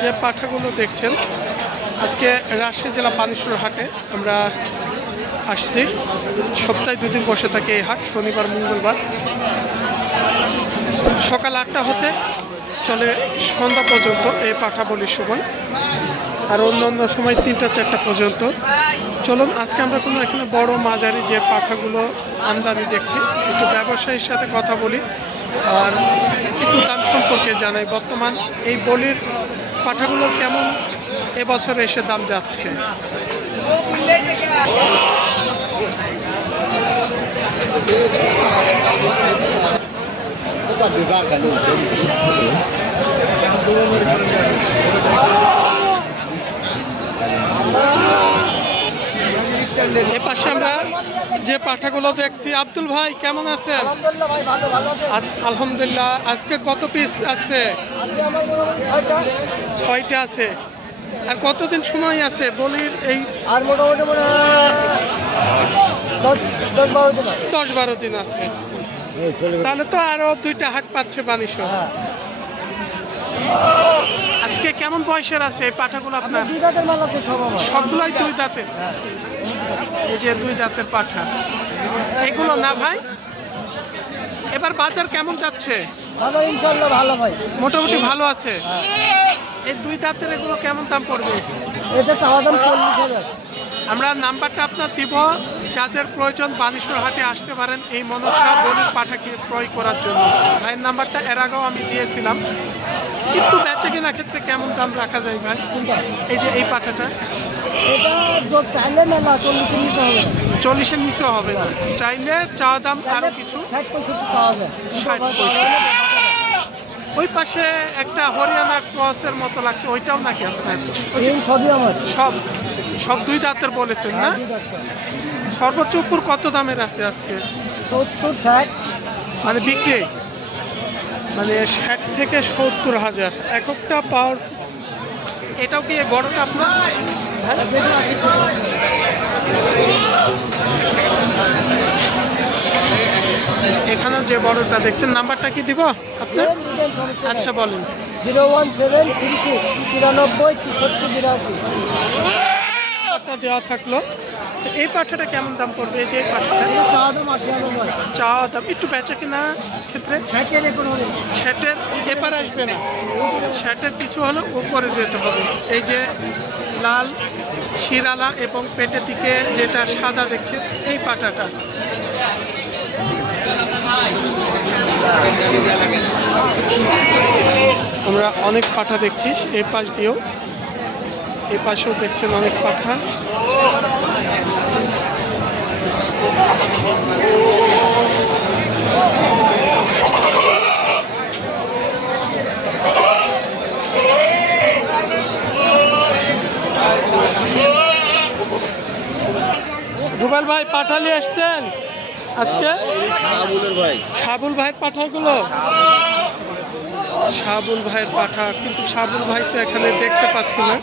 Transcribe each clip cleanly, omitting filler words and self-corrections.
যে পাঠাগুলো দেখছেন আজকে রাজশাহী জেলা পানিশ্বর হাটে আমরা আসছি। সপ্তাহে 2 দিন বসে থাকে এই হাট, শনিবার মঙ্গলবার সকাল 8টা হতে চলে সন্ধ্যা পর্যন্ত এই পাঠা বলির সময়, আর অন্য অন্য সময় 3টা-4টা পর্যন্ত। চলুন আজকে আমরা কোনো এখানে বড় মাঝারি যে পাঠাগুলো আমদানি দেখছি একটু ব্যবসায়ীর সাথে কথা বলি আর একটু দাম সম্পর্কে জানাই। বর্তমান এই বলির পাঠাগুলো কেমন এবছর এসে দাম যাচ্ছে। এ পাশে আমরা যে পাঠাগুলো দেখছি, আব্দুল ভাই কেমন আছেন? আলহামদুলিল্লাহ। আজকে কত পিস আছে? 6টা আছে। আর কতদিন সময় আছে বলির? এই আর মোটামুটি 10-12 দিন আছে। তাহলে তো আরো 2টা হাট পাচ্ছে বানিশ্বর। আজকে কেমন বয়সের আছে এই পাঠাগুলো আপনার? 2 দাঁতের মাল আছে সবগুলোই 2 দাঁতের। এই যে 2 দাঁতের পাঠা এগুলো না ভাই? এবার বাজার কেমন যাচ্ছে? বাজার ইনশাআল্লাহ ভালো ভাই, মোটামুটি ভালো আছে। এই 2 দাঁতের এগুলো কেমন দাম পড়বে? এটা চাওয়া দাম 40,000। আমরা নাম্বারটা আপনার দিব, যাদের প্রয়োজন বানেশ্বর হাটে আসতে পারেন এই মনসা বলির পাঠাকে ক্রয় করার জন্য। ভাইয়ের নাম্বারটা এর আগেও আমি দিয়েছিলাম। কিন্তু বেচা কেনার ক্ষেত্রে কেমন দাম রাখা যায় ভাই? এই যে এই পাঠাটা এটা চাইলে মেলা 40-এর নিচে হবে, 40-এর নিচে হবে না। চাইলে চাওয়া দাম আরো কিছু 60-65 পাওয়া যায়। 60-65। ওই পাশে একটা হরিয়ানা ক্রসের মতো লাগছে, ওইটাও নাকি আপনার? সবই আমার, সব 2 দাঁতের বলেছেন না? সর্বোচ্চ উপর কত দামের আছে আজকে? 70-60 মানে বিক্রি, মানে 60 থেকে 70,000 এককটা পাওয়ার। এটাও কি বড়টা আপনার? এখানেও যে বড়টা দেখছেন, নাম্বারটা কি দিব আপনার? আচ্ছা বলেন। 01793936382 দেওয়া থাকলো। আচ্ছা, এই পাঠাটা কেমন দাম পড়বে? এই যে এই পাঠাটা চাওয়া দাম একটু বেচা কেনা ক্ষেত্রে 60-এর এপারে আসবে না, 60-এর কিছু হলে উপরে যেতে হবে। এই যে লাল শিরালা এবং পেটের দিকে যেটা সাদা দেখছেন এই পাঠাটা। আমরা অনেক পাঠা দেখছি, এই পাশ দিয়েও, এই পাশেও দেখছেন অনেক পাঠা। রুবেল ভাই পাঠালি আসছেন আজকে? সাবুল ভাইয়ের পাঠাগুলো, সাবুল ভাইয়ের পাঠা, কিন্তু সাবুল ভাই তো এখানে দেখতে পাচ্ছি না।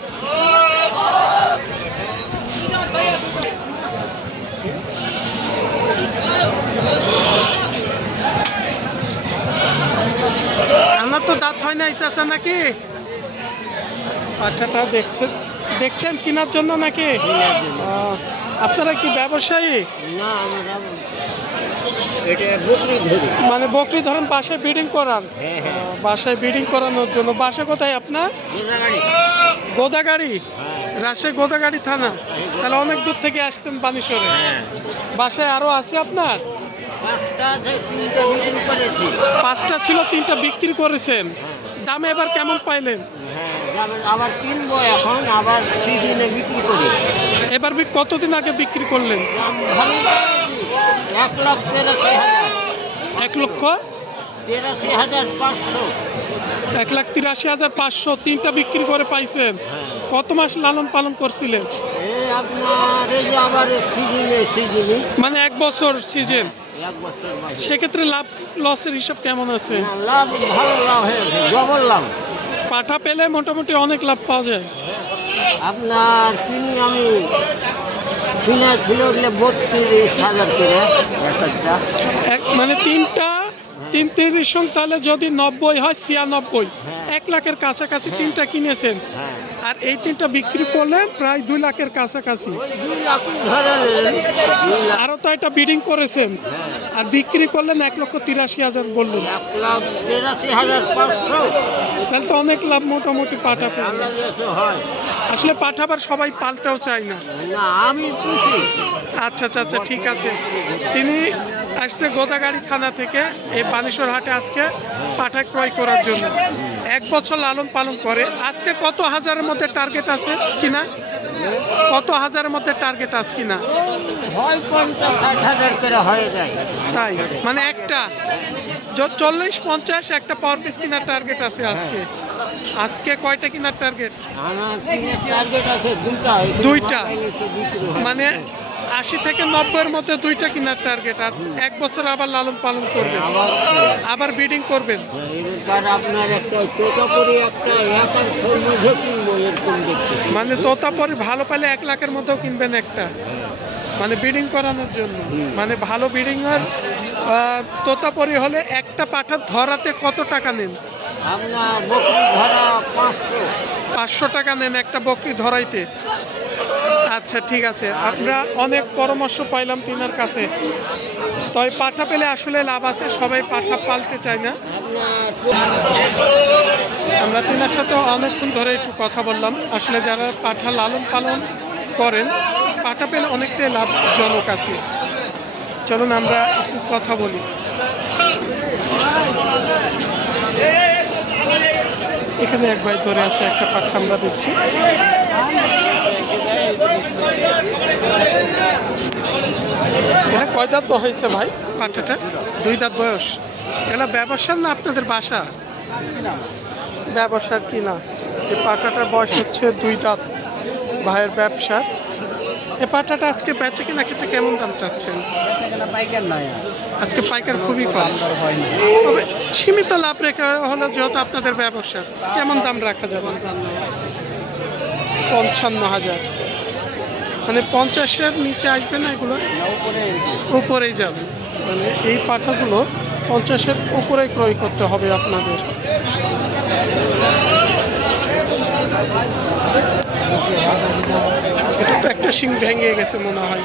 আমার তো দাঁত হয় না, ইচ্ছা নাকি? পাঠাটা দেখছেন কেনার জন্য নাকি? আপনারা কি ব্যবসায়ী? মানে বকরি ধরেন বাসায় ব্রিডিং করান? বাসায় ব্রিডিং করানোর জন্য। বাসা কোথায় আপনার? গোদাগাড়ি, রাজশাহী গোদাগাড়ি থানা। তাহলে অনেক দূর থেকে আসছেন বানেশ্বরে। বাসায় আরো আছে আপনার? 5টা ছিল, 3টা বিক্রি করেছেন। দামে এবার কেমন পাইলেন? আবার কিনবো এখন, আবার সিজনে বিক্রি করি। এবার কতদিন আগে বিক্রি করলেন? 1,83,500। 3টা বিক্রি করে পাইছেন। কত মাস লালন পালন করছিলেন? মানে 1 বছর সিজন। সেক্ষেত্রে লাভ লসের হিসাব কেমন আছে? লাভ ভালো, লাভ হয়েছে, ডবল লাভ। পাঠা পেলে মোটামুটি অনেক লাভ পাওয়া যায়। আপনার আমি কিনা ছিল 32,000 করে, মানে 3টা 33 তাহলে যদি 90 হয় 96, হ্যাঁ। 1 লাখের কাছাকাছি হ্যাঁ। তিনটা কিনেছেন। হ্যাঁ আর এই তিনটা বিক্রি করলে প্রায় 2 লাখের কাছাকাছি। ওই 2 লাখ ধরে নিলেন, 2 লাখ। আরও তো এটা বিডিং করেছেন, হ্যাঁ আর বিক্রি করলেন 1,83,000 বললেন। 1,83,500 তাহলে তো অনেক লাভ মোটামুটি পাঠা পেয়ে। আল্লাহ দিয়েছে হয় আসলে পাঠাবার সবাই পালতেও চায় না। না, আমি খুশি। আচ্ছা আচ্ছা আচ্ছা, ঠিক আছে। তিনি আসছে গোদাগাড়ি থানা থেকে এই বানেশ্বর হাটে আজকে পাঠা ক্রয় করার জন্য। 1 বছর লালন পালন করে। আজকে কত হাজারের মধ্যে টার্গেট আছে কিনা? কত হাজারের মধ্যে টার্গেট আছে কিনা? হয় 50-60 হাজার করে হয়ে যায়। তাই মানে একটা 40-50 একটা পাওয়ার পিস কেনার টার্গেট আছে আজকে। আজকে কয়টা কেনার টার্গেট? আমার কিনে টার্গেট আছে দুইটা। দুইটা? বিক্রি হয়। মানে 80 থেকে 90-এর মধ্যে 2টা কেনার টার্গেট। আর 1 বছর আবার লালন পালন করবেন, আবার ব্রিডিং করবেন। এবার আপনার একটা তোতাপুরি একটা একার ফুল মধ্যে কিনবো এরকম দেখছি। মানে তোতাপুরি ভালো পালে 1 লাখের মধ্যেও কিনবেন একটা, মানে ব্রিডিং করানোর জন্য। মানে ভালো ব্রিডিং আর তোতাপুরি হলে একটা পাঠা ধরাতে কত টাকা নেন? আপনার বকরি ধরা 500। 500 টাকা নেন একটা বকরি ধরাইতে। আচ্ছা ঠিক আছে, আমরা অনেক পরামর্শ পাইলাম তিনার কাছে। তবে পাঠা পেলে আসলে লাভ আছে, সবাই পাঠা পালতে চায় না। আমরা তিনার সাথে অনেকক্ষণ ধরে একটু কথা বললাম। আসলে যারা পাঠা লালন পালন করেন, পাঠা পেলে অনেকটাই লাভজনক আছে। চলুন আমরা একটু কথা বলি। এখানে এক ভাই ধরে আছে একটা পাঠা, আমরা দেখছি। এটা কয় দাঁত হয়েছে ভাই পাঠাটা? 2 দাঁত বয়স। এটা ব্যবসার না আপনাদের বাসা? ব্যবসার কিনা। এই পাঠাটার বয়স হচ্ছে 2 দাঁত, ভাইয়ের ব্যবসার। এই পাঠাটা আজকে বেচে কিনা ক্ষেত্রে কেমন দাম চাচ্ছেন? পাইকার নয়, আজকে পাইকার খুবই কম, তবে সীমিত লাভ রেখে হলো যেহেতু আপনাদের ব্যবসা। কেমন দাম রাখা যাবে? 55,000। মানে 50-এর নিচে আসবে না এগুলো? উপরেই যাবে। মানে এই পাঠাগুলো 50-এর উপরে ক্রয় করতে হবে আপনাদের। এটা তো একটা শিং ভেঙে গেছে মনে হয়।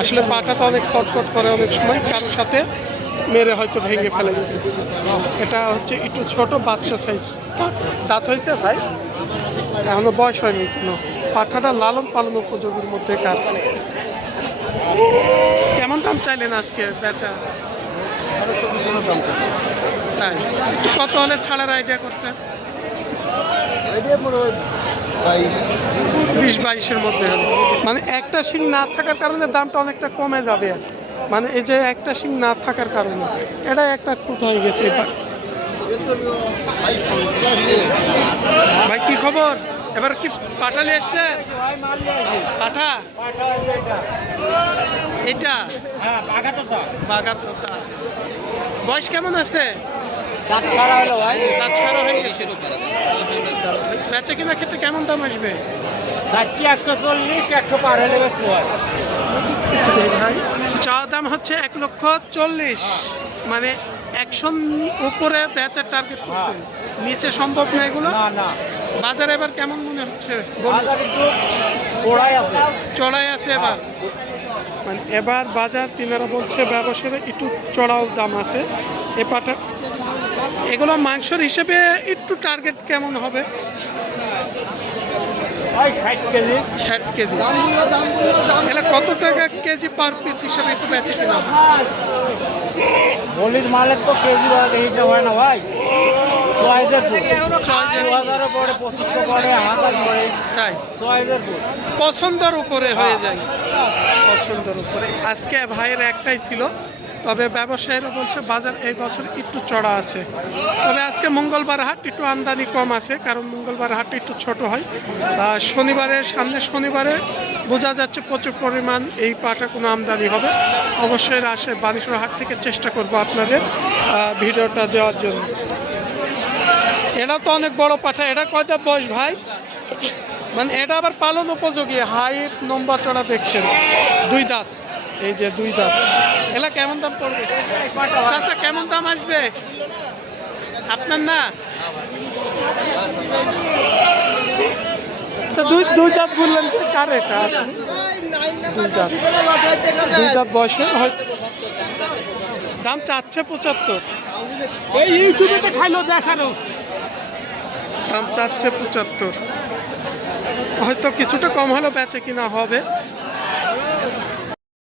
আসলে পাটা তো অনেক শর্টকট করে, অনেক সময় কারোর সাথে মেরে হয়তো ভেঙে ফেলেছে। এটা হচ্ছে একটু ছোট বাচ্চা সাইজ। দাঁত হয়েছে ভাই? এখনো বয়স হয়নি কোনো। পাঠাটা লালন পালন উপযোগীর মধ্যে কার। কেমন দাম চাইলেন আজকে বেচা? তাই একটু কত হলে ছাড়ার আইডিয়া করছে? 20-22-এর মধ্যে হবে। মানে একটা শিং না থাকার কারণে দামটা অনেকটা কমে যাবে। মানে এই যে একটা শিং না থাকার কারণে এটা একটা খুঁত হয়ে গেছে। ভাই কি খবর? এবার কি পাঠালি আসছে? পাঠা এটা বাগাতোতা। বয়স কেমন আছে? দাঁত ছাড়া হয়ে গেছে। বেচা কিনা ক্ষেত্রে কেমন দাম আসবে? 140 পার হলে ভাই চা দাম হচ্ছে 1,40,000। মানে 100 উপরে বেচার টার্গেট করছেন, নিচে সম্ভব না এগুলো। না বাজারে এবার কেমন মনে হচ্ছে? চড়াই আছে এবার। মানে এবার বাজার তিনারা বলছে ব্যবসায়ীরা একটু চড়াও দাম আছে। এ পাটা এগুলো মাংসের হিসেবে একটু টার্গেট কেমন হবে? 60 কেজি। এগুলো কত টাকা কেজি পার পিস হিসাবে একটু বেচে কিনা? বলির মালের তো কেজি হিসাব হয় না ভাই। 2000 পরে 2500 পরে 1000 পরে। তাই 6000 পছন্দের উপরে হয়ে যায়, পছন্দের উপরে। আজকে ভাইয়ের একটাই ছিল, তবে ব্যবসায়ীরা বলছে বাজার এই বছর একটু চড়া আছে। তবে আজকে মঙ্গলবার হাট, একটু আমদানি কম আছে, কারণ মঙ্গলবার হাট একটু ছোট হয়। শনিবারের সামনে শনিবারে বোঝা যাচ্ছে প্রচুর পরিমাণ এই পাটা কোনো আমদানি হবে। অবশ্যই আসে বানেশ্বর হাট থেকে চেষ্টা করব আপনাদের ভিডিওটা দেওয়ার জন্য। এটা তো অনেক বড় পাঠা। এটা কয় দাঁত বয়স ভাই? মানে এটা আবার পালন উপযোগী, হাইট লম্বা চড়া দেখছেন। 2 দাঁত, এই যে 2 দাঁত। এলা কেমন দাম পড়বে চাচা, কেমন দাম আসবে আপনার? না তো দুই দাঁত বললেন যে কার এটা আসলে? দুই দাঁত বয়সে হয়তো দাম চাচ্ছে 75। এই ইউটিউবে তো খাইলো দেশারও দাম চাচ্ছে 75, হয়তো কিছুটা কম হলেও বেচে কিনা হবে।